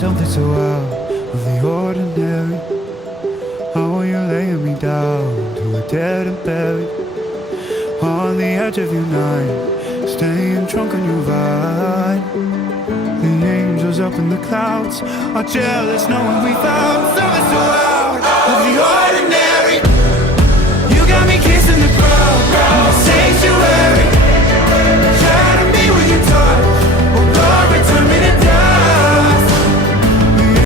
something so out of the ordinary. How are you laying me down to a dead and buried on the edge of your night, staying drunk on your vine. The angels up in the clouds are jealous knowing we found something so out of the ordinary. You got me kissing the ground.